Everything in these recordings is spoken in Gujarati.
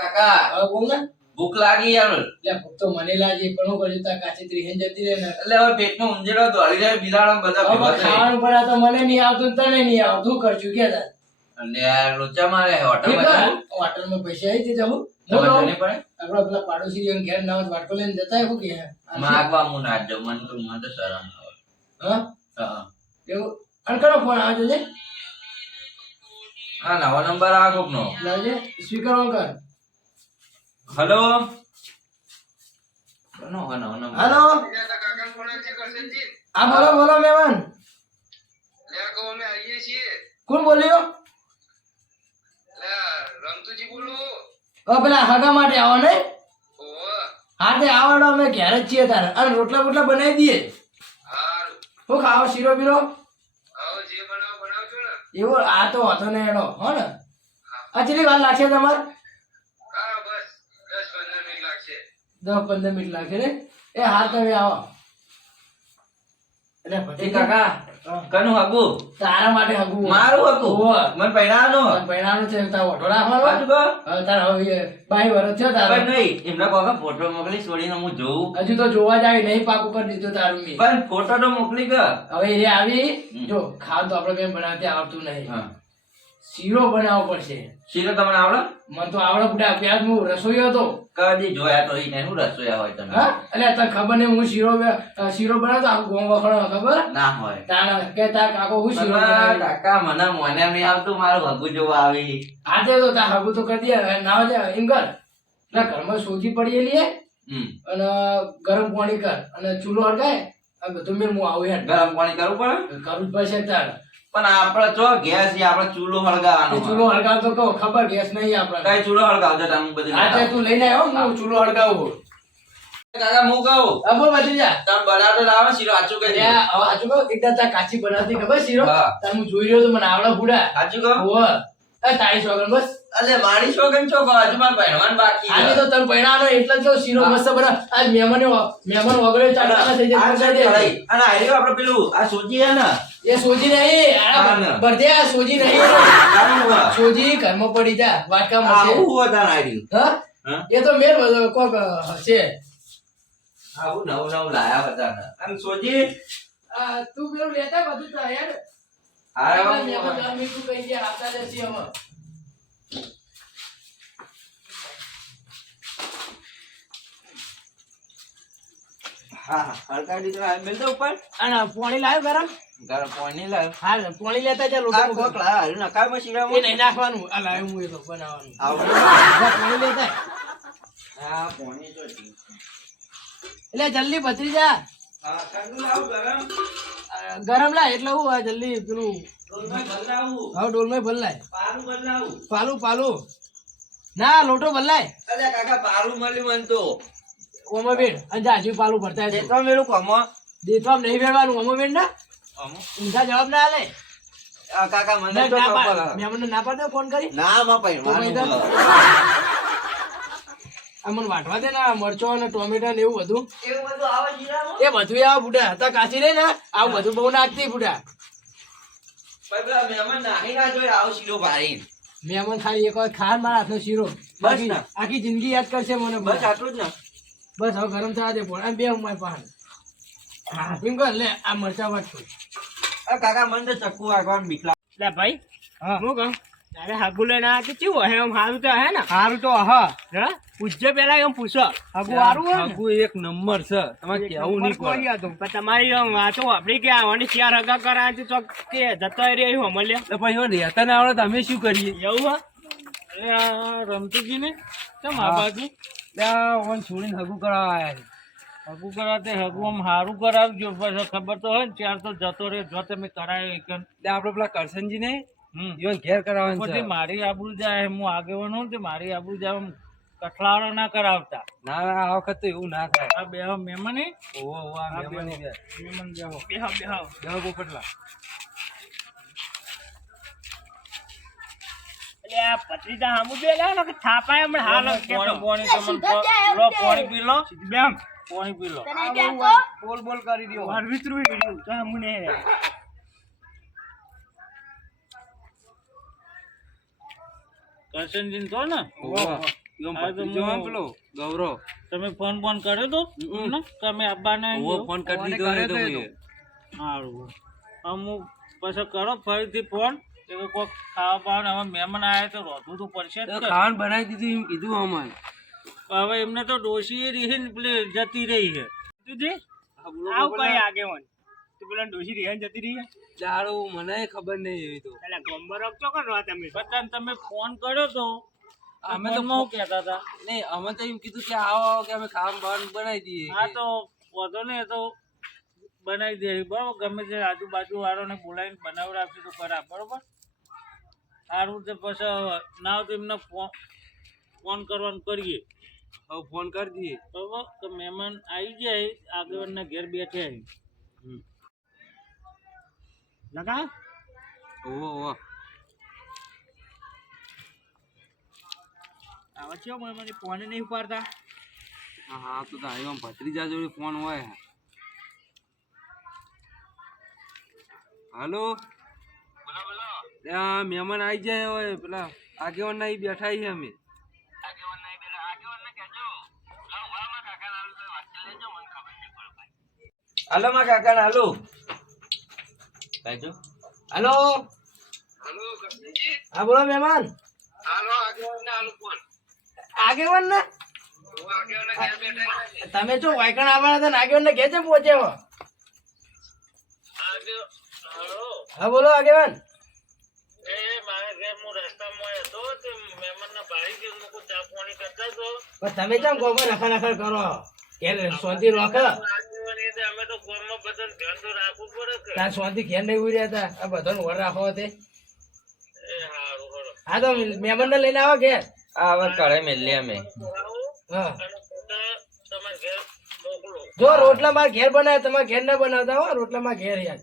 કાકા બોલ ને. ભૂખ લાગી યાર. એટલે ભૂખ તો મને લાગી પણ હું કર્યું તા કાચી ત્રીહેન જતી રહે ને એટલે હવે પેટમાં ઊંજેડો દોડી જાય બિલાડા બધા હવે ભેગા થઈ. ખાવાનું પણ આ તો મને નહીં આવતું ને તને નહીં આવતું કરશું કે તાર અને યાર લોચા મારે હોટલમાં જાઉં. હોટલમાં પૈસા આવી જવું તમે જોને પડે આપડા પેલા પાડોશી ઘેર ના વાટકો લઈને જતા એવું કે માગવા હું ના જાઉં. મને તો શરમ આવે. હા હા એવું અનકરો ફોન આવજો છે આ નવો નંબર આ કોકનો. લાવજે સ્પીકર ઓન કર હેલો કોનો નવો નંબર? હેલો હા બોલો બોલો મહેમાન કોણ બોલ્યો પેલા હગા માટે આવો ને હા તે આવડો અમે ઘેર જ છીએ તારે અને રોટલા બોટલા બનાવી દઈએ શું ખાવો શીરો બીરો એવો આ તો હતો ને એનો હો ને કેટલી વાર લાગશે તમારે 10-15 મિનિટ લાગશે ને એ હાલ તમે આવો એટલે એ પછી કાકા કનું હગુ? તારા માટે હગું મારું હગુ? મને પૈણાનો પૈણાનું છે તાર ઓઢો રાખવાનો બાજુ કો? હવે તાર હવે 22 વર્ષ થયો તારો પણ નહીં એમના કાકા ફોટો મોકલી છોડીને હું જોઉં. હજુ તો જોવા જાય નહીં પાકું કરી દીધું તારું મેં પણ ફોટો તો મોકલી કે. હવે એ આવી જો ખાવ તો આપણે કેમ બનાવતી આવડતું નહીં હા શીરો બનાવવો પડશે શીરો તમને આવડે? મને તો આવડે બુડા પ્યાજ હું રસોઈયો હતો કદી જોયા તો ઈ નહીં હું રસોયા હોય તમે. હા એટલે તને ખબર નહીં હું શીરો બનાવતો આખું ગોમ વખણો ખબર ના હોય. તાણ કે તાર કાકો હું શીરો પણ બનાવી કાકા મને મોને નહીં આવતું મારું હગુ જોવા આવી. આજે તો તાર હગું તો કરી દે ના જાય એમ કર એટલે ઘરમાં સોજી પડેલી હે અને ગરમ પાણી કર અને ચૂલો હળગાય આ બધું મેં હું આવું યાર ગરમ પાણી કરવું પડે. કરવું જ પડશે તાર પણ આપડે ચો ગેસ છે આપડે ચૂલો હળગાવાનો. એ ચૂલો હળગાવ તો કહો ખબર ગેસ નહીં આપણે કઈ ચૂલો હળગાવજો તમે બધી. આજે તું લઈને આવ્યો હું ચૂલો હળગાવું કાકા હું કહું અબો બધી જા તમે બનાવતો લાવો શીરો સાચું કહી દે. હવે આજુ કહો એકદમ તાર કાચી બનાવતી ખબર શીરો હા. તાર હું જોઈ રહ્યો તો મને આવડે બુડા સાચું કહો? ઓવ એ તારી સોગન બસ અલે મારી છોકન છો કહો હજુ મારે પહેરવાનું બાકી આજે છે. તો તને પૈણાનો એટલે જ તો શીરો મસ્ત બના આજ મહેમાન વગરે ચાટવાના થઈ આ જાય છે ભાઈ. અને આયરો આપણે પેલું આ સોજી હે ને એ સોજી નહીં હા ને. બરદે આ સોજી નહીં આવું હોય. સોજી ઘરમાં પડી જા વાટકામાં છે આવું હોય તાર આયરું. હા હા? એ તો મેર કોક છે આવું નવું નવું લાયા હતા ને. અને સોજી તું પેલું લેતા બધું તો યાર હારે મહેમાન મીઠું કહી દે આપતા જશે અમે હા હળગાવી દીધું. આ મેલ દો ઉપર. અને પાણી લાવ્યો ગરમ ગરમ પાણી લાવ. હા પાણી લેતા જા આ લોકો કોક લાયા હારું નખાય શીરામાં. એ નહીં નાખવાનું આ લાવ્યો હું એ તો બનાવવાનું આવડે. જા પાણી લેતા હા પાણી તો છે. એટલે જલ્દી ભત્રી જા હા ઠંડુ લાવું ગરમ. ગરમ લાય એટલે હું આ જલ્દી પેલું ડોલમાં બદલાવું. હવે ડોલમાં ભરલાય પાલું બદલાવું. પાલું ના લોટો ભરલાય અલ્યા કાકા પાલું મળ્યું મને તો. ઓમાં બેન અને જાજુ પાલું ભરતા છે દેખવા મેલું કમો. દેખવામ નહીં બેવાનું ઓમાં બેન ના ઊંધા જવાબ ના આલે આ કાકા મને તો ખબર. મેમને ના પાડે ફોન કરી ના માં તો ભાઈ પહેરવાનું. આ મને વાટવા દે ને આ મરચો અને ટોમેટા ને એવું બધું એવું બધું આવે જીરામાં? એ બધું આવ બુડા હતા કાચી રે ને આવું બધું બહુ નાખતી બુડા ભાઈ પેલા મહેમાન નાહી ના જોઈએ આવો શીરો ભારીને. મહેમાન ખાલી એક વાર ખાન મારા હાથનો શીરો બસ ને. આખી જિંદગી યાદ કરશે મને બસ આટલું જ ને. બસ હવે ગરમ થવા દે પણ બે હું મારી પાસે હા એમ કર લે આ મરચા વાટશું આ કાકા મને તો ચક્કુ વાગવાનું બીક લાગે. લે ભાઈ હું કહું તારે હાગુ લઈને આ કે કેવું હે એમ સારું તો હે ને સારું તો હા પૂછજે પેલા એમ પૂછો હાગુ સારું હોય હાગુ એક નંબર છે તમારે કેવું નહીં પડે તમારી વાતો આપડી કે આવવાની ચાર હગા કરા છે તો કે જતો રહ્યો અમલ્ય તો પછી રહેતા ના આવડે તમે શું કરીએ એવું હા અરે રમતુજી ને કેમ આ બાજુ ત્યાં છોડીને હગુ કરાવ્યા હગુ કરાવતે હગુ આમ સારું કરાવજો પછી ખબર તો હોય ને ચાર તો જતો રહ્યો જો તમે કરાયો આપડે પેલા કરશનજી ને ઘેર કરાવવાનું પછી મારી આબરૂ જાય હું આગેવાનો ને મારી આબરૂ જાય કઠલાળો ના કરાવતા ના આ વખત તો એવું ના થાય આ બે મહેમાન મહેમાન બેહો પોપટલા પત્રીજા હામુ બે લાવ કે થાપાય હમણાં હાલ પાણી પી લો બેમ પાણી પી લો બોલ કરી દો માર વિતરું વિડિયો તો હામુ ને કરશનજી તો ને એમ હા, તો ભત્રીજો હું- પેલો ગૌરવ તમે ફોન કર્યો તો એમને? તમે આવવાના ઓ ફોન કરી દીધો એ તો મેં. સારું હું પછી કરો ફરીથી ફોન કે કોઈક ખાવા પાવા હવે મહેમાન આવ્યા તો રોધવું તો પડશે જ તો કે. ખાવાનું બનાવી દીધું એમ કીધું અમારે. હવે એમને તો ડોશી રહી ને પેલી જતી રહી છે. તુજી હા, બોલો, આવ બોલો. કઈ આગેવાન તું પેલા ડોશી રેહન જતી રહી દાડો મને ખબર નહીં એવી તો. એટલે ગોમ્બર આપતો કરો તમે બધાને તમે ફોન કર્યો તો અમે તો ફોનમાં શું કહેતા હતા? નહીં અમે તો એમ કીધું કે આવો આવો કે અમે ખાવાનું બાવાનું બનાવી દઈએ. હા તો વધો ને તો બનાવી દે બરોબર. ગમે તે આજુબાજુ વાળાને બોલાવીને બનાવડાવશે તો ખરા બરોબર. સારું તો પછી ના હોય તો એમને ફોન કરવાનું કરીએ હવે ફોન કરી દઈએ. બરોબર. તો મહેમાન આવી જાય આગળના ઘેર બેઠે લગા ઓહો ઓહો. આવા છો મને ફોન નહીં ઉપાડતા હા હા તો આવ્યો ભત્રીજા જોડે ફોન હોય. હાલો ત્યાં મહેમાન આવી જાય હોય પેલા આગેવાન ના બેઠા છીએ અમે. હાલો માં કાકા ને હાલો કાજો હલો હા બોલો મહેમાન આગેવાન ને તમે જો વાયકણ આવવાના હતા ને આગેવાન ને ઘેર છે પહોંચ્યા હા બોલો આગેવાન પણ તમે કેમ ગોબર નખા નખા કરો ઘેર શાંતિ રોક તાર શાંતિ ઘેર નહીં ઉઈ રહ્યા હતા આ બધાને વર રાખો તે હા તો મહેમાન ને લઈને આવો ઘેર આ હવે કળે મેલી અમે હા જો રોટલા માર ઘેર બનાવે તમારે ઘેર ના બનાવતા હો રોટલા માં ઘેર યાર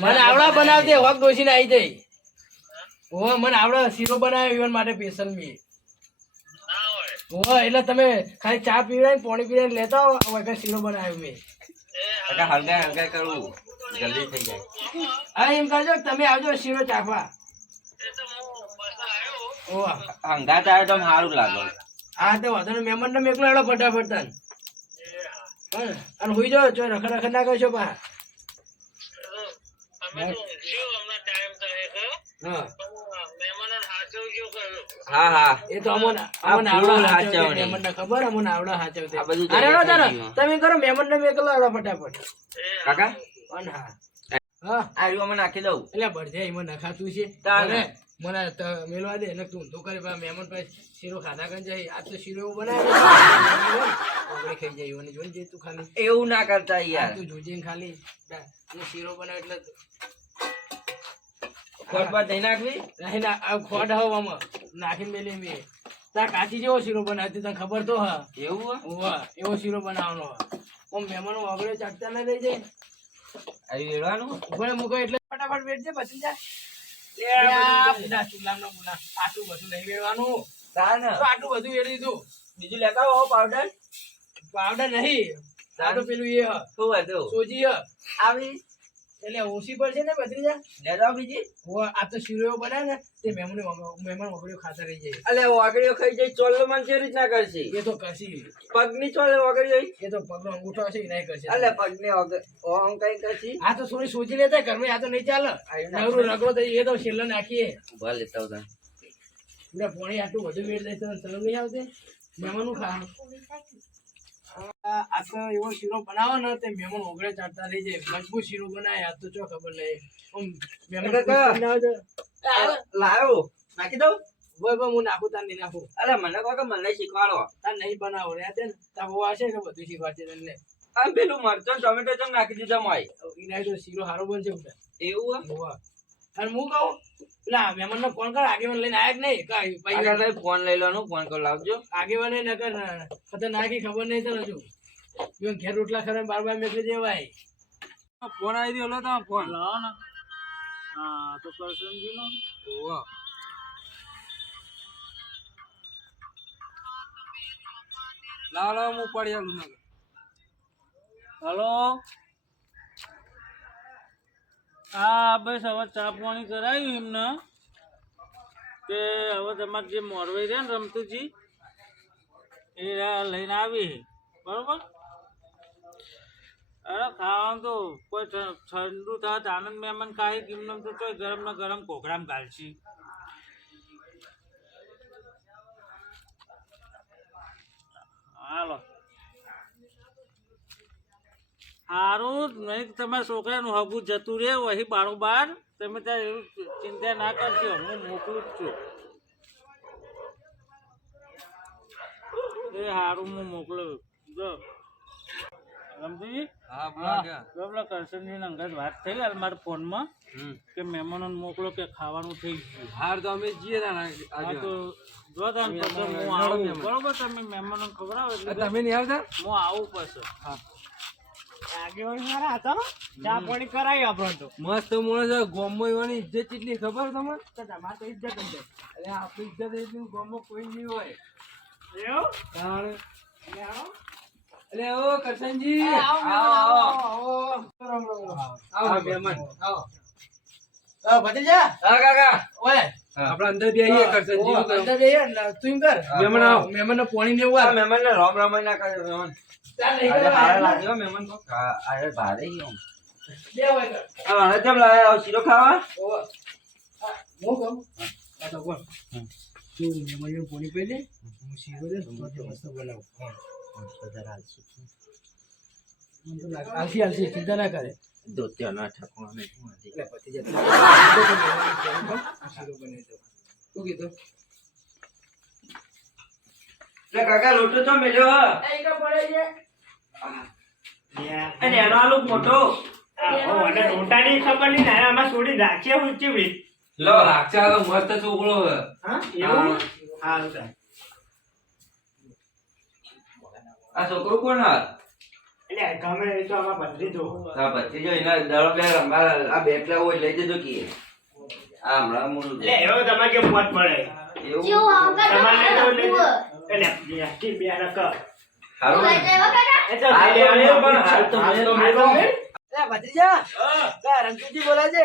મને આવડા બનાવજે હોક ડોસીને આવી જાય ઓ મને આવડા શીરો બનાવ્યો ઈવન માટે સ્પેશિયલ મી ઓ એટલે તમે ખાલી ચા પીવડાય પાણી પીવડાય લેતા હો વગર શીરો બનાવ્યો મેં કાકા હલકા હલકા કરવું જલ્દી થઈ જાય હા એમ કરજો કે તમે આવજો શીરો ચાખવા ઓ હંગાત આવે તો સારું લાગે હા તો વાંધો નહીં મહેમાન ને મેકલો એડો ફટાફટ તન અને હુઈ જાઓ જો રખડ રખડ ના કરશો પા હા હા એ તો અમોને ફૂલ આવડા હાચવણી. હાચવતે મહેમાન ને ખબર અમોને આવડા હાચવતે આ બધું અરે જલ્દી ચાલો થઈ ગયું. તમે કરો મહેમાન ને મેકલો એડો ફટાફટ કાકા અને હા હા આ રહ્યું અમે નાખી દઉં એટલે બળજે એમાં નખાતું છે તાને. અરે, મને તો મેલવા દે ને તું તો કરે પા મહેમાન પાસે શીરો ખાધા કરી જાય આ તો શીરો એવું બનાવે ઓગળી ખાઈ જાય એવું જોઈને તું ખાલી એવું ના કરતા આ યાર તું જોજે ને ખાલી હું શીરો બનાવે એટલે ખોટ પર દઈ નાખવી નહીં ના આ ખોટ હવામાં નાખીને મેલી મેં તાર કાચી જેવો શીરો બનાવતી તને ખબર તો હા એવું વાહ એવો શીરો બનાવવાનો હું મહેમાનો વગડે ચાકતા ના રહી જાય આવી વેડવાનું ઉભો મૂકો એટલે ફટાફટ વેચજે બચી જાય ચૂલામાં મુલા આટલું બધું નહીં વેડવાનું તાન તો આટલું બધું વેડી દીધું બીજું લેતા આવો પાવડર પાવડર નહીં આ તો પેલું એ હ શું હતું સોજી હ આવી એટલે ઓછી પડશે ને ભત્રીજા લેતા આવો બીજી આ તો શીરો એવો બનાવે ને તે મહેમાન વગડીઓ ખાતા રહી જાય અલે વાગડીઓ ખાઈ જાય ચોલ્લો મન છે રીતના કરશે એ તો કરશી પગની ચોલે વગડી જાય એ તો પગનો અંગૂઠો હશે એ નહીં કરશે અલે પગની ઓમ કઈ કરશી આ તો થોડી સોજી લેતા ઘરમાં આ તો નહીં ચાલે નવરું રગડો થઈ એ તો છેલ્લો નાખીએ ઉભા લેતા આવતા એટલે પોણી આટલું બધું વેટ દે તો શરમ નહીં આવતી મહેમાનું ખા આ તો એવો શીરો બનાવો ને તે મહેમાન ઓગળે ચાટતા રહી જાય મજબૂત શીરો બનાવે આ તો ચો ખબર નહીં મહેમાન કાકા. બનાવે તો લાયો નાખી દઉં ભાઈ ભાઈ હું નાખું તાર નહીં નાખું અલે મને કહો કે મને શીખવાડો તાર નહીં બનાવો રે છે ને તાર બહુ આવશે કે બધું શીખવાડશે તને આમ પેલું મરચું ટમેટો ચમ નાખી દીધા મોય એના તો શીરો સારો બનશે બધા એવું હોવા. અને હું કહું પેલા મહેમાન નો ફોન કર આગેવાન લઈને આયા કે નહીં કાંઈ આગળ ભાઈ ફોન લઈ લો ફોન કરી લાવજો આગેવાન ન કર ખતરનાકી ખબર નહીં તને હજુ જો ઘેર રોટલા ખરે બાર બાર મેકલી દેવાય ફોન આવી ગયો લો તમારો ફોન. લાવો ને હા તો કરશનજી નો ઓહો. લાવ લાવ હું ઉપાડી આલું ના. હલો હા બસ હવે ચા પાણી કરાવ્યું એમને કે હવે તમારે જે મોરવાઈ રહ્યા ને રમતુજી એ લઈને આવી બરોબર. અરે ખાવાનું તો કોઈ ઠંડુ થાય તો આનંદ મહેમાન ખાય કેમને તો કોઈ ગરમ ને ગરમ કોકરામ ગાલશી. હાલો સારું નહીં તમારા છોકરાનું હગું જતું રહે વહી બારોબાર. તમે ત્યાં એવું ચિંતા ના કરશો, હું મોકલું જ છું. એ સારું હું મોકલું જો રમતુજી. હા બોલા કે પેલા કરશનજી અંગત વાત થઈ હાલ મારા ફોનમાં કે મહેમાનો મોકલો કે ખાવાનું થઈ ગયું. હાર તો અમે જઈએ તા હા આજે તો જો તાન પછી હું આવું બરોબર. તમે મહેમાનો ખવડાવો એટલે તમે નહીં આવતા હું આવું પછી. હા આગેવાન સારા હતા હો. ચા પાણી કરાવી આપણને તો. મસ્ત માણસ છે ગોમમાં એવાની ઇજ્જત કેટલી ખબર તમને? તો તમારે તો ઇજ્જત જ છે. એટલે આપણી ઇજ્જત એટલી ગોમમાં કોઈ નહીં હોય. એવું? તાણ એટલે આવો. એટલે ઓ કરશનજી આવો મહેમાન આવો. ભત્રીજા હા કાકા ઓય આપણે અંદર બેહીએ કરશનજી શું કહ્યું? અંદર જઈએ ને તું એમ કર મહેમાન આવો. મહેમાન ને પાણી લેવું આ મહેમાન ને રામ રામ ના કરે મહેમાન ચાલ લઈ આજે ગયો. ભારે લાગ્યો મહેમાન તો આજે ભારે ગયો બે હોય તો. આ ભારે કેમ લાવ્યા આવો શીરો ખાવા ઓવા. હું કહું આ તો કોણ તું મને પાણી પી લે હું શીરો દે તો મસ્ત બનાવું. મને તો લાગે આલસી ચિંતા ના કરે. દોત્યા ના ઠકવા ને એટલે પતી જાય. શીરો બનાવી દો. શું કીધું? કાકા લોટો તો મેલ્યો અને એનો આલુ મોટો રોટાની ખબર નહીં ને આમાં છોડી રાખીએ હું ચીવડી. લો રાક્ષા તો મસ્ત છોકરો છે. હા એવું સારું થાય. આ છોકરો કોણ હા એટલે ગમે એ તો આમાં બદલી દો. આ પછી જો એના દડો બે રંગા આ બેટલા હોય લઈ દેજો કે આ હમણાં મૂળ એટલે એવો તમારે કેમ મત મળે એવું તમારે તો લઈ દો. એટલે યાકી બે રક હારું એ તો હાલ તો લઈ મેળ પણ હાલ તો હાલ તો મેળ મેળ. મેળ. એ ભત્રીજા કા રંગતુજી બોલા છે.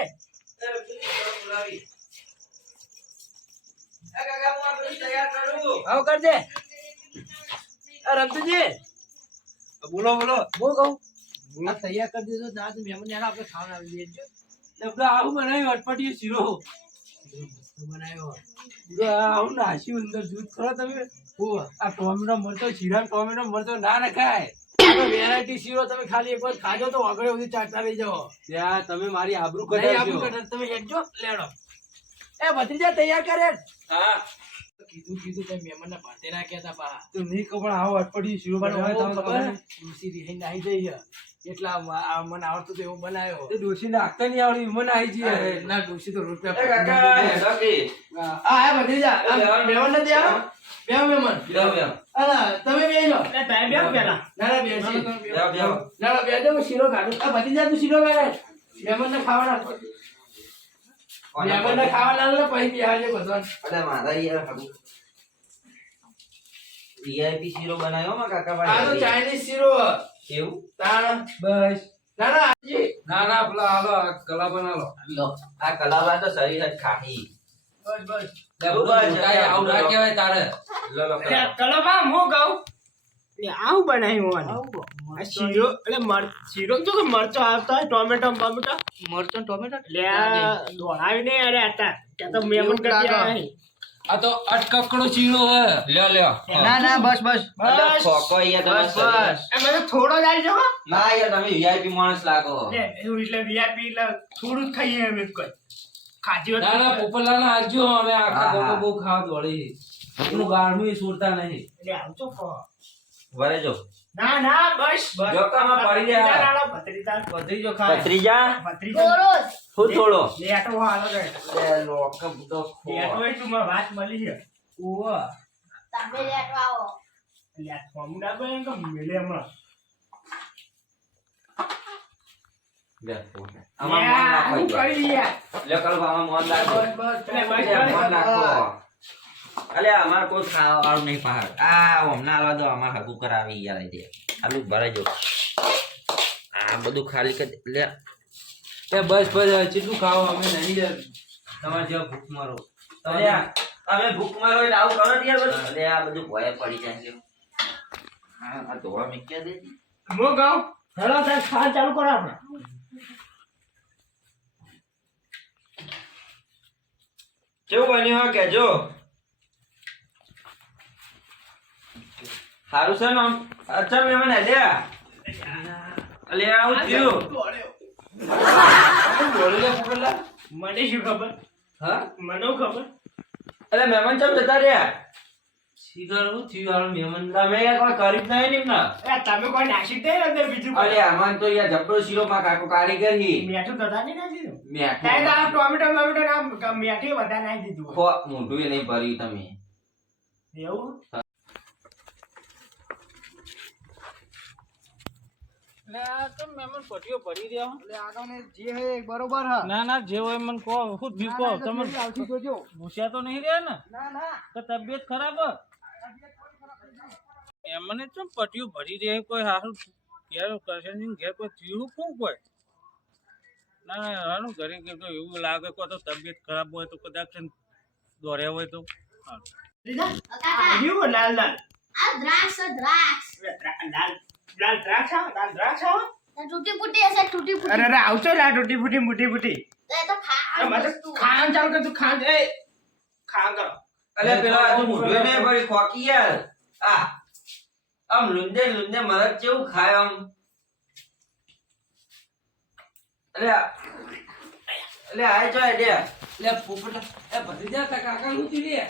આવ કરજે. આ રંગતુજી બોલો બોલો હું કહું આ તૈયાર કરી દીધો ના તો મહેમાન યાર આપણે ખાવાનું આવી દેજો. એટલે આવું બનાવ્યું અટપટીયો શીરો. મસ્ત બનાવ્યો. આવું નાસ્યું અંદર દૂધ ખરો તમે? આ ટોમેટો મરચો શીરા ટોમેટો મરચો ના નખાય. વેરાયટી શીરો તમે ખાલી એકવાર ખાજો તો આગળ સુધી ચાટતા રહી જાઓ. ત્યાં તમે મારી આબરૂ નહીં કઢાવજો. આપું તમે હેડજો લેડો. એ ભત્રીજા તૈયાર કરે. હા કીધું તમે મહેમાનને ભાતે ના કહેતા પા. તો નહીં ખબર આવો અટપટીયો શીરો પણ બનાવે હું તમને ખબર ખબર? ડોસી રીહાઈ નાહી જઈ છે. એટલા મને આવડતું તો એવું બનાવ્યો. તે ડોશી નાખતા નહીં આવડી મને આવી જઈએ. ના ડોસી તો એ રૂપિયા કાકા હેડો કે આ ભત્રીજા મહેમાન નથી આવો. બે મહેમાન બેહો બેહો અલા તમે બેસો. એ તમે બેસો પેલા. ના ના બેસી. બેહો બેહો ના ના બેસો હું શીરો કાઢું. આ ભત્રીજા તું શીરો કાઢે. મહેમાનને ખાવાના મહેમાનને ખાવાના લે પછી બેહાડજે બધોને. અરે મારા યાર હારું વીઆઈપી શીરો બનાવ્યો માં કાકા આ તો ભાઈ ચાઇનીઝ શીરો એવું તાણ. બસ ના ના હાજી. ના ના પેલા હાલો આ કલા બનાવો. લો આ કલાબા તો શરીર જ ખાહી બસ બસ. એવું બસ, આવું ના કહેવાય તારે. લો લો એટલે કલમા હું કહું આવું બનાવ્યું આ શીરો એટલે શીરો તો કે મરચો આવતા હોય ટોમેટો બમેટો મરચો ટોમેટો એટલે આ દોડાવી નહીં અરે હતા કે તો મહેમાન કરતી નહીં. આ તો અટકકડો શીરો હે. લ્યો લ્યો ના ના બસ બસ અલા બસ ખોકો યાર તમે બસ બસ એમ તો થોડો જ આવી જાઓ. ના યાર તમે વીઆઈપી માણસ લાગો એવું એટલે VIP એટલે થોડું જ ખાઈએ એમ કોઈ ખાજી ના ના પોપટલાલના આજજો અમે આખા હા, ગામમાં હા. બહુ ખાવા દોડી. આપણું બારમું છોડતા નહીં. એટલે આમ તો કહો. વરે જો ના ના બસ બસ જોકામાં પડી ગયા. ભત્રીજા ભત્રીજો ખાય. ભત્રીજા ભત્રીજા હું થોડો લેટો હાલો રે લે લોક બુડો ખો લેટો એ તું માં વાત મળી છે ઓવા તમે લેટો આવો. લે ફોર્મુલા તો એમ કે મિલે હમણાં લે આમાં મન નાખો હું કરી યાર લે કલ આમાં મન નાખો બસ લે બસ મન નાખો અલે અમાર કોઈ ખાવા વાળું નહીં પહાડ આ હમણાં આલવા દો અમાર હગું કરાવી યાર દે આલુ ભરાઈ જો આ બધું ખાલી કે લે એ બસ બસ કેટલું ખાવા અમે નહીં યાર. તમારે જેવા ભૂખ મારો. અરે આ તમે ભૂખ મારો એટલે આવું કરો ને યાર બધું. અલે આ બધું ભોંય પડી જાય છે. હા આ ધોવા મૂક્યા દે. હું કહું હેલો સાહેબ ખાવા ચાલુ કરો આપણે કેવું બન્યું હા કહેજો. સારું છે ને આમ? અચ્છા મહેમાન આલ્યા. અલે આવું થયું. બોલી લે ફૂફેલા. મને શું ખબર હા મને ખબર અલે મહેમાન ચમ જતા રહ્યા? શીખર હું થયું હાલ મહેમાન તમે યાર કોઈ કરી જ નહીં ને એમના. તમે કોઈ નાસી દે અંદર બીજું અલે આમાં તો યાર જબરો શીરો માં કાકો કારીગર હી. મેઠું થતા નહીં નાખી દીધું મેઠું. તારે તો આ ટોમેટો ના મેઠી વધારે નાખી દીધું ખો મોઢું એ નહીં ભર્યું તમે. એવું એટલે આ તો મહેમાન પટીઓ ભરી રહ્યા હો. એટલે આગળ જે હે બરોબર હા ના ના જે હોય મને કહો શું થયું કહો તમે આવતી જોજો ભૂસ્યા તો નહીં રહ્યા ને ના ના તો તબિયત ખરાબ હે? એમને ચમ પટીઓ ભરી રહે કોઈ હારું ઘેર કરશનજી ઘેર કોઈ થયું શું કોઈ ના ના હારું ઘરે કે તો એવું લાગે કોઈ તો તબિયત ખરાબ હોય તો કદાચ છે ને દોડ્યા હોય તો હારું. આવ્યું લાલ લાલ આ દ્રાક્ષ છે, દ્રાક્ષ. લાલ લાલ દ્રાક્ષ આવો લાલ દ્રાક્ષ આવો તે તૂટી ફૂટી હશે, તૂટી ફૂટી. અરે અરે આવશો લા ટૂટી ફૂટી મોટી ફૂટી તો એ તો ખાવાની વસ્તુ. ખાવાનું ચાલુ કર તું ખાન એ ખાન કરો અલે પેલા આ તો મોઢું એ નહીં ભરી ખોકી યાર. આ આમ લુંદે લુંદે મરદ કેવું ખાય આમ. અલે અલે આય જો આઈડિયા. લે ફૂફેલા એ ભરી જા તા કાકા હું થી લે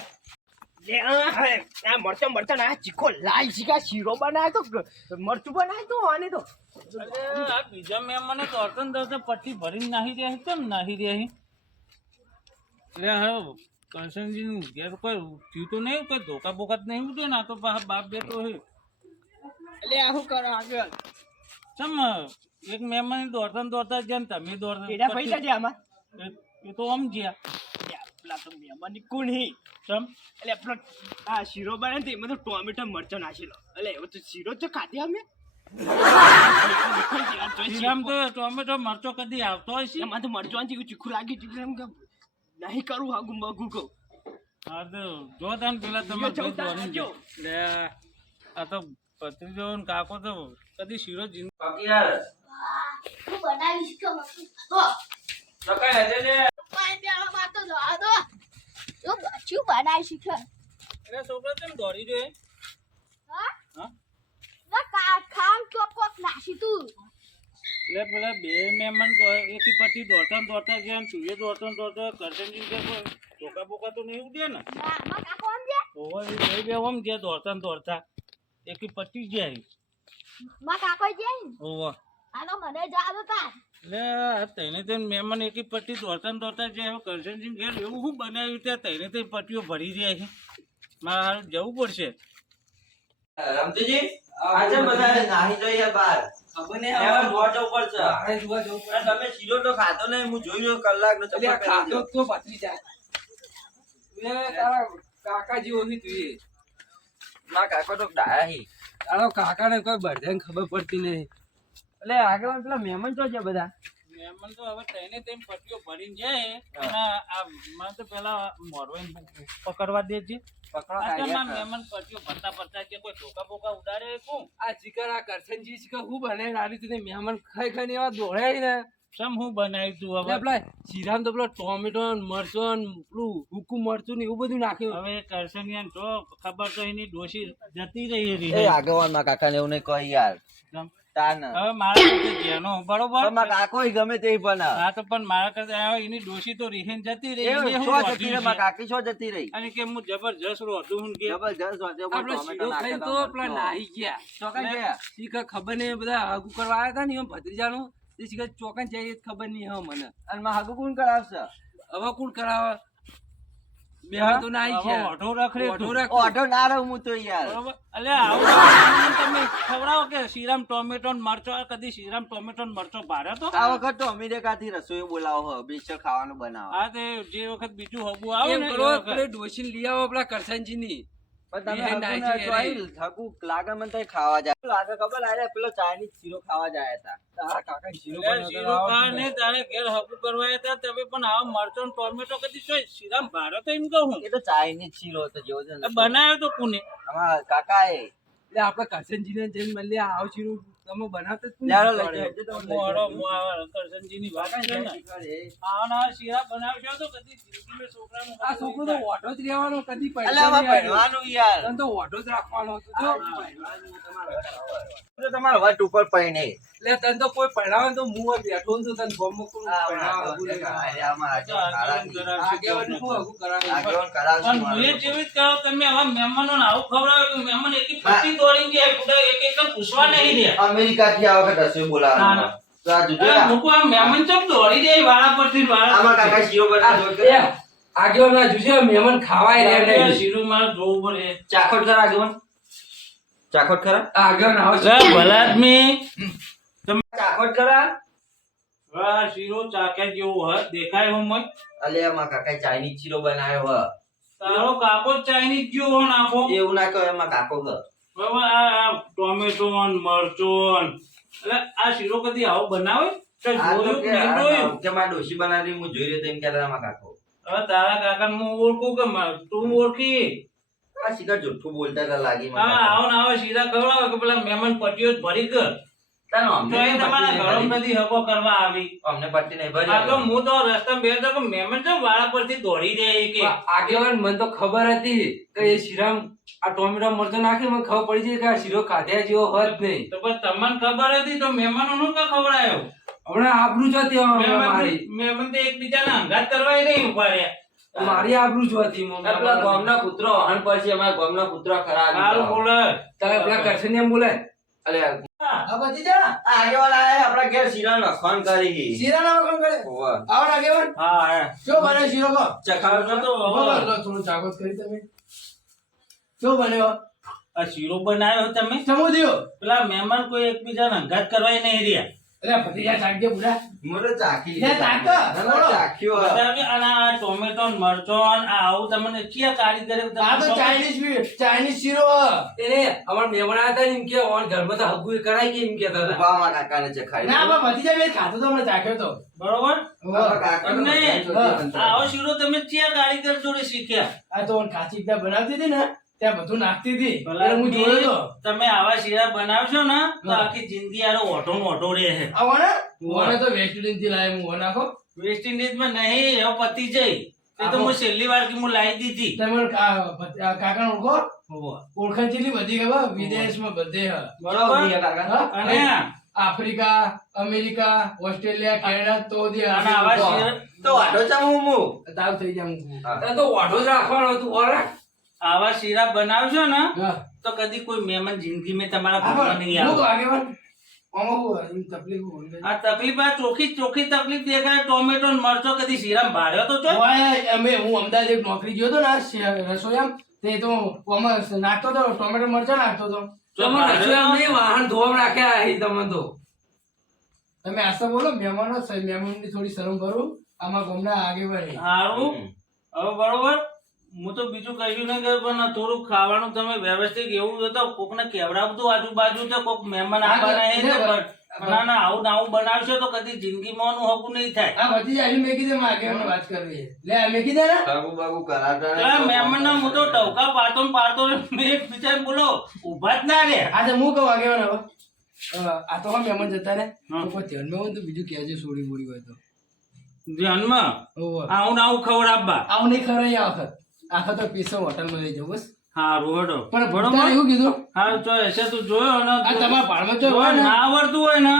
લે આ મરચો ના ચીખો લાલ ચીકા શીરો બનાય તો મરચું બનાય તો આને તો અરે આ બીજા મહેમાને તો અડધો દસ પટ્ટી ભરીને નાહી રહ્યા છે કેમ નાહી રહ્યા છે? એટલે હવે કરશનજી નું ઘેર કોઈ થયું તો નહીં કોઈ ધોકા બોકા તો નહીં ઉઠે ને આ તો પાછા બાપ બેટો છે એટલે આ શું કરો આગળ ચમ એક મહેમાન દોડતા જ્યાં તમે એડા પૈસા દોડતા છે આમાં એ તો આમ જ્યાં પેલા તો મહેમાનની કોણ હી ચમ એટલે આપણો આ શીરો બને ને એમાં તો ટોમેટો મરચો નાખેલો એટલે એવો તો શીરો તો ખાધી અમે શ્રીરામ તો ટોમેટો મરચો કદી આવતો હોય છે એમાં તો મરચો ચીખું લાગી ચીખું એમ કે નહીં કરું હાગું મગું કહું હા તો જો તાન પેલા તમે જો જો. લે આ તો ભત્રીજો ને કાકો તો કદી શીરો જીન ખોકી યાર. હું બનાવીશ કે મસ્ત. તો તો કઈ હજે ને. પાણી પીવાનો વાત તો જવા દો. હું બચ્ચું બનાવીશ કે. એટલે છોકરા કેમ દોડી રહ્યો હા? હા ના ખામ ચોક નાસી તું. એટલે પેલા બે મહેમાન તો એકી પછી દોડતા ગયા તું એ દોડતા કરશનજી કે ધોકા બોકા તો નહીં ઉડે ને ના માં કાકો આમ છે. ઓવા એ બે આમ ગયા દોડતા એકી પછી જાય માં કાકો છે ને. ઓવા આનો મને જવા દો તાર. એટલે તેને મહેમાન એકી પટ્ટી દોડતા જાય કરશનજી ઘેર એવું શું બનાવ્યું ત્યાં તેને પટ્ટીઓ ભરી જાય છે મારે હાલ જવું પડશે રમતુજી આજે બધા નાહી જોઈએ બહાર. ખબર એવા જોવા જવું પડશે. આને જોવા જવું પડે. અને તમે શીરો તો ખાધો નહીં હું જોઈ રહ્યો કલાકનો અલ્યા ચક્કર કરી ખાતો દ્યો. તો પતરી જાય લે તારા કાકા જેવો હી તું એ મારા કાકો તો ડાયા હી. તારો કાકાને કોઈ બધાને ખબર પડતી નહીં એટલે આગળ પેલા મહેમાન તો છે બધા મહેમાન તો હવે તેને પટ્ટીઓ ભરીને જાય અને આ મને તો પેલા મોરવાઈને પકડવા દે છે પકડો આ કેમ આ કાઢ્યા. મહેમાન પટ્ટીઓ ભરતા છે કોઈ ધોકા બોકા ઉડાડે કોણ આ ચિકન આ કરશનજી છે કે હું બનાવીને આવી તું મહેમાન ખાઈ ખાઈને એવા દોડ્યા ને સમ હું બનાવી તું એટલે હવે પેલા જીરામ તો પેલો ટોમેટો ને મરચો ને પેલું હુકું મરચું ને એવું બધું નાખ્યું હવે કરશનિયાન તો ખબર તો એની ડોશી જતી રહી એ રહી આગેવાનમાં કાકાને એવું નહીં કહી યાર. સમ. તાન. હવે મારા કરતા જેનો બરોબર પણ મારા કાકો ય ગમે તે પણ. હા તો પણ મારા કરતા હવે એની ડોશી તો રીહીને જતી રહી એ એને શો હું જતી રહી? રોધ્યું મારા છે? કાકી શો જતી રહી? અને કે હું જબરજસ્ત રોધું હું કે જબરજસ્ત વાંચ્યો પણ આપડે ટોમેટો શીરો ખાઈને નાખ્યા તો તા પેલા મરચો. નાહી ગયા ચોકન ગયા. શીખર ખબર નહીં બધા આગુ કરવા આવ્યા હતા ને એમ ભત્રીજાનું તે શીખર ચોકન જાય એ ખબર નહીં હવે મને અને મારા હાગુ કોણ કરાવશે? હવે કોણ કરાવે બે તો નાહી હવે ગયા ઓઢો રખડે ઓઢો તું. રાખો. ઓઢો ના રહું હું તો યાર. બરોબર અલ્યા આવું તમે ખવડાવો કે શ્રીરામ ટોમેટો ને મરચો આ કદી શ્રીરામ ટોમેટો ને મરચો ભારે તો આ વખત તો અમેરિકાથી રસોઈ બોલાવો હો બેસ્ટ ખાવાનું બનાવો. આ તે જે વખત બીજું હગું આવે એમ ને એ કરો વખત. પેલે ડોશીને લઈ આવો પેલા કરશનજીની પણ એ તમે નાચી હકુ રે. ને તો હકુ લાગે મને તો ખાવા જાય લાગે ખબર લાગે પેલો ચાઇનીઝ શીરો ખાવા જાય હતા તારા કાકા શીરો એટલે બનાવતા શીરો આવડતું ખાવા નહીં. નહીં, તારે ઘેર હકુ કરવા આવ્યા હતા, તમે પણ આવો મરચો ને ટોમેટો કદી શું શીરામ ભારો તો એમ કહું એ તો ચાઇનીઝ શીરો હતો જેવો છે ને. બનાવ્યો તો કોને? અમારા કાકા એ એટલે આપણે કરશનજીને જઈને મળીએ આવ શીરો તમે બનાવતા જ ચાલો નહીં. લઈ જજો તમે મોરો મોઆ કરશનજીની વાત છે ને. આવા નવા શીરા બનાવશો તો કદી જિંદગીમાં છોકરાનું આ છોકરો તો ઓઢો જ રહેવાનો કદી અલે પૈસા આમાં નહીં આલ્યો. ભણવાનું યાર તને તો ઓઢો જ રાખવાનો હતો જો. તો તમારો વટ ઉપર પડી નહીં એટલે તને તો કોઈ પહેરાવે ને તો હું જ બેઠો છું તને ગોમમાં કોઈ પહેરાવે હગું નહીં કરાવે. આગેવાનનું શું હગું કરાવે? પણ હું એ જેવી જ કહો, તમે આવા મહેમાનોને આવું ખવડાવો કે મહેમાન એકી પટ્ટી દોડીને જાય, ખુદા એક એક પૂછવા નહીં દે. અમેરિકા થી આ વખત રસોઈ બોલાવવાનું તો આ જોજો અરે મૂકો આ મહેમાન ચમ દોડી જાય વાળા પરથી વાળા આમાં કાકા શીરો બનાવ્યો એ આગેવાનના જોજે મહેમાન ખાવાય રહે પરથી. નહીં. શીરું મારે જોવું પડે. ચાખોટ ખરા આગેવાન ચાખોટ ખરા આગેવાન આવે છે. અરે ભલા આદમી, ચાખોટ ખરા વાહ, શીરો ચાખ્યા જેવો હોય દેખાય હું મય. અલે આમાં કાકા ચાઇનીઝ શીરો બનાવ્યો હ તારો કાકો ચાઇનીઝ જેવો હોય નાખો. એવું ના કહો એમાં કાકો હ હવે આ ટોમેટો ને મરચો ને, એટલે આ શીરો કદી આવો બનાવે તો આ તો જોયું કે કે નહીં જોયું? કે મારા ડોશી બનાવી હું જોઈ રહ્યો તો એમ કહેતા આમાં કાકો હવે તારા કાકાને હું ઓળખું કે તું ઓળખી? આ શિકાર જુઠ્ઠું બોલતા હતા લાગી મને હા, આવો ને આવો શીરા ખવડાવે કે પેલા મહેમાન પટ્ટીઓ જ ભરી કર તાનો તો અમને એ તમારા પટ્ટી ઘરમાં નહીં બધી હકો કરવા આવી. ભરી. અમને પટ્ટી નહીં આ તો ભરી હું તો રસ્તામાં બેઠો કે મહેમાન છે વાળા પરથી દોડી જાય કે આગેવાન મને તો ખબર હતી કે એ શીરામ આ ટોમેટો મરચો નાખી મને ખબર પડી જાય કે આ શીરો ખાધ્યા જેવો હોત નહીં. તો પણ તમને ખબર હતી તો મહેમાનો નું કા ખવડાયો? હમણાં આબરૂ જ હતી મારી મહેમાન તો એકબીજાના અંગાત કરવા નહીં ઉભા રહ્યા. મારી આબરૂ જ હતી આ પેલા ગામના કૂતરો વાહન પર છે અમારા ગામના કૂતરો ખરા સારું બોલે. તારે પેલા કરશે ને એમ બોલાય. અલે આ બધી જા આગેવાન આયા આપણા ઘેર શીરા નખવાન કરી શીરા ના વગર કરે હોવે. આવો આગેવાન હા હા. શું બને શીરો કો ચખાડો તો હવે થોડું જાગૃત કરી તમે શું બન્યો આ શીરો બનાવ્યો તમે? સમુદ્યો પેલા મહેમાન કોઈ એકબીજાના અંગાત કરવા નહીં રહ્યા. અરે ભતીજા ચાખજે બુડા મોરે ચાખી લે, ચાખો. ના, ના, ચાખ્યો હે. બતાવી અને આ ટોમેટો ને મરચો ને આ આવું તમને ક્યાં કારીગરે આ તો ચાઇનીઝ શીરો એને અમાર મહેમાન આવ્યા હતા ને એમ કે ઓન ઘરમાં તો હગું કરાય કે એમ કેતા હતા ઉભા માં કાકાને ચખાડી ના બા ભતીજા મેં ખાતો તો હમણાં ચાખ્યો તો બરોબર? આપણા કાકાને એમ નહીં. બધાને આ આવો શીરો તમે ક્યાં કારીગર જોડે શીખ્યા? આ તો કાચી એકદમ બનાવતી હતી ને ત્યાં બધું નાખતી હતી ભલા એટલે હું જોયો તો તમે આવા શીરા બનાવશો ને તો આખી જિંદગી આરો ઓઢો ને ઓઢો રહે છે. આ વણે વણે તો વેસ્ટ ઇન્ડિઝ થી લાવ્યો હું વણ નાખો વેસ્ટ ઇન્ડિઝ માં નહીં, એવો પતી જઈ. એ તો હું છેલ્લી વાર કે હું લાવી દીધી. તમે કાકા ઓળખો હોવે. ઓળખાણ કેટલી બધી ખબર વિદેશમાં બધે હ. બરોબર? હા? અને આફ્રિકા અમેરિકા ઓસ્ટ્રેલિયા કેનેડા તો બધી અને આવા શીરા તો વાટો ચા હું તાવ થઈ જાય હું હા. તો વાઢો જ રાખવાનો હતું ઓરા આવા શીરા બનાવશો ને હા તો કદી કોઈ મહેમાન જિંદગી મેં તમારા હા, ઘરમાં નહીં હું આવે. આગેવાન આમાં હું એમ તકલીફ હોય આ તકલીફ આ ચોખ્ખી તકલીફ દેખાય. ટોમેટો ને મરચો કદી શીરામાં ભાર્યો તો છો? હું અમદાવાદ એક નોકરી ગયો હતો ને રસોઈયામ તે તો આમાં નાખતો હતો ટોમેટો મરચા નાખતો હતો વાહન ધોવા રાખ્યા અહીં તમે તો તમે આશા બોલો મહેમાનો મહેમાનની થોડી શરમ કરો આમાં ગમના આગેવાન સારું. હવે બરોબર, હું તો બીજું કશું નહીં કરું પણ થોડું ખાવાનું તમે વ્યવસ્થિત એવું તો કોકને કેવડાવતું આજુબાજુ તો કોક મહેમાન આવવાના હે તો ના ના આવું ને આવું બનાવશો તો કદી જિંદગીમાં નું હકું નહીં થાય. આ બધી આજે મેં કીધું આગેવાન વાત કરવી લે મેં કીધા ને બાબુ બાબુ કરાતા પેલા મહેમાન ના હું તો ટવકા પાડતો ને પાડતો ને મેં એક બીજાને બોલો ઉભા જ ના રે. આજે હું કહું આગેવાન હવે આ તો મહેમાન જતા ને તો કોઈ ધ્યાનમાં હોય ને તો બીજું કહેજો સોડી બોડી હોય તો ધ્યાનમાં ઓહો. આવું ને આવું ખવડાવવા. આવું નહીં ખરાય આ વખત આખા તો પીસો હોટલમાં લઈ જાઉં બસ હારું હેડો. પણ બરોબર? ભૂતાને એવું કીધું હારું જો હશે તું જોયો ને આ તમારા ભાડમાં જો જો હોય ને ના આવડતું હોય ને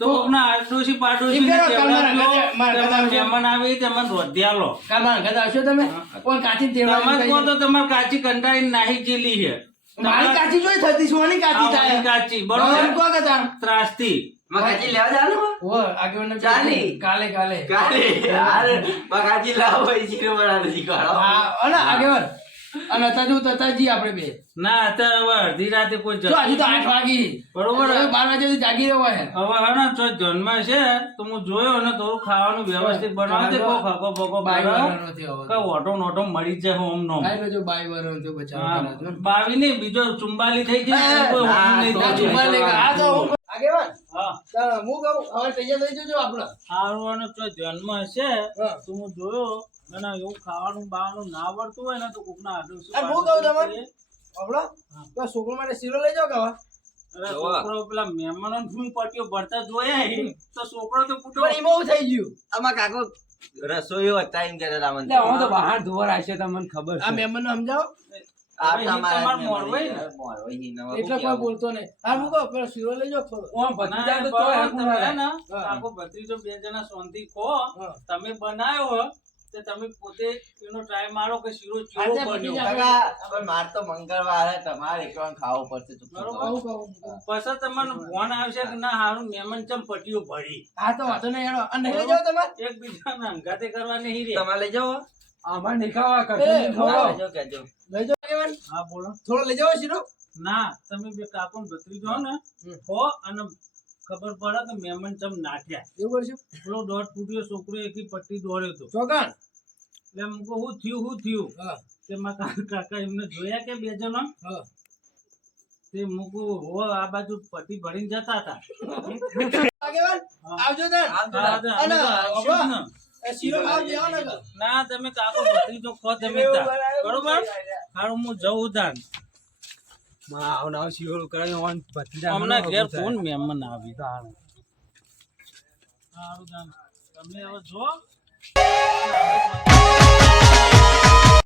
તો કોકના આડોશી પાડોશી એમ કરો, કેવડાવજો. મારા તમારા ઘરે મહેમાન આવી તેમાં રોધ્યા લો. કામાં ઘર આવશો તમે કોઈ કાચી તમારે કહો તેડવા તો તમારે કાચી કંટાળી નાહી જેલી છે. મારી કાચી જોઈ થતી સોની કાચી આ થાય ઓલી કાચી એમ બરોબર કહો કે તાર ત્રાસથી. મગાજી લેવા જાનું ઓ આગેવાન ચાલી. કાલે કાલે યાર મગાજી લાવો ભાઈ શીરો બનાવવાનું શીખવાડો હા ઓલા આગેવાન અને અત્યારે જો તતાજી આપણે બે ના અત્યારે હવે અડધી રાતે કોઈ જો હજુ તો જતું 8 વાગી બરોબર. હવે 12 વાગે સુધી જાગી રહ્યો હોય હવે હે ને જો જન્મ છે તો હું જોયો ને થોડું ખાવાનું વ્યવસ્થિત બનાવજે કોઈ ખકો બકો બાઈ બરાબર વરણ નથી હવે કે ઓટો નોટો મળી જાય ઓમ નો બાઈ જો બાઈ વરણ તો બચાવ બાવી નહીં બીજો ચુંબાલી થઈ જાય તો કોઈ ઓમ નહીં આ થાય. ચુમ્માલે આ તો હું આગેવાન હા ચાલ હું કહું હવે તૈયાર થઈ જજો આપણે ખાવાનો જો જન્મ હશે હા. તો હું જોયો અને એવું ખાવાનું બાવાનું ના આવડતું હોય ને તો કોકના હાથે શું અને હું કહું તમને આપણો તો છોકરો માટે શીરો લઈ જાઓ કે હવે અરે છોકરો પેલા મહેમાનો શું પટ્યો ભરતા જોયા હે, તો છોકરો તો પૂછો પણ એમાં હું થઈ ગયું આમાં કાકો રસોઈયો હતા એમ કહેતા હતા મને. હું તો બહાર ધોવા રાખશે તમને ખબર આ મહેમાનને સમજાવો આ હવે તમારા તમાર જ મોરવાઈ મહેમાન ને. મોરવાઈ ઈ નવા એટલે કોઈ બોલતો નહીં હા હું કહું પેલો શીરો લઈ જાઓ થોડો ઓમ ના, ભત્રીજા તો બરાબર, તોય હકું તમે ના હે ને, હા. કાકો ભત્રીજો બે જણા શાંતિ ખો હા. તમે બનાવ્યો હો તો તમે પોતે એનો ટ્રાય મારો કે શીરો ચેવો આજે બન્યો ભત્રીજા- કાકા પણ માર તો મંગળવાર હે, તમારે એકવાર ખાવું પડશે તો બરોબર. કહું કહું પછી તમને ફોન આવશે કે ના હારું મહેમાન ચમ પટ્ટીઓ ભરી હા તો વાંધો નહીં હેડો અને નહીં લઈ જાઓ તમારે એકબીજાના અંગાતે કરવા નહીં રે. તમારે લઈ જાઓ આમાં નહીં ખાવા એ, કરતું નહીં ખવડાવો. ખાવા. લઈ જાઓ કહેજો. લઈ જાઓ આગેવાન હા બોલો. થોડો લઈ જાઓ શીરો ના તમે બે કાકો ને ભત્રીજો હો ને હમ. ખો અને ખબર પડે કે મહેમાન ચમ નાખ્યા. એવું કરશું પેલો દોઢ ફૂટ્યો છોકરો એકી પટ્ટી દોડ્યો હતો ચોકણ એટલે એમ કહું હું થયું હા કે મારા કાકા એમને જોયા કે બે જણો હા તે મૂકું હો આ બાજુ પટ્ટી ભરીને જતા હતા. આગેવાન હા. આવજો તાન હા, તો અમે તો આવશું જ ને. એ શીરો ખાવા દેવો ને કે ના તમે કાકો ભત્રીજો ખો તમે તાર. બરોબર હારું હું જઉં તાન. માં આવું આવું શીરો કરાવી ઓન ભત્રીજા હમણાં હકું ઘેર થાય. કોણ મહેમાન આવી હારું તાન. તમે હવે જો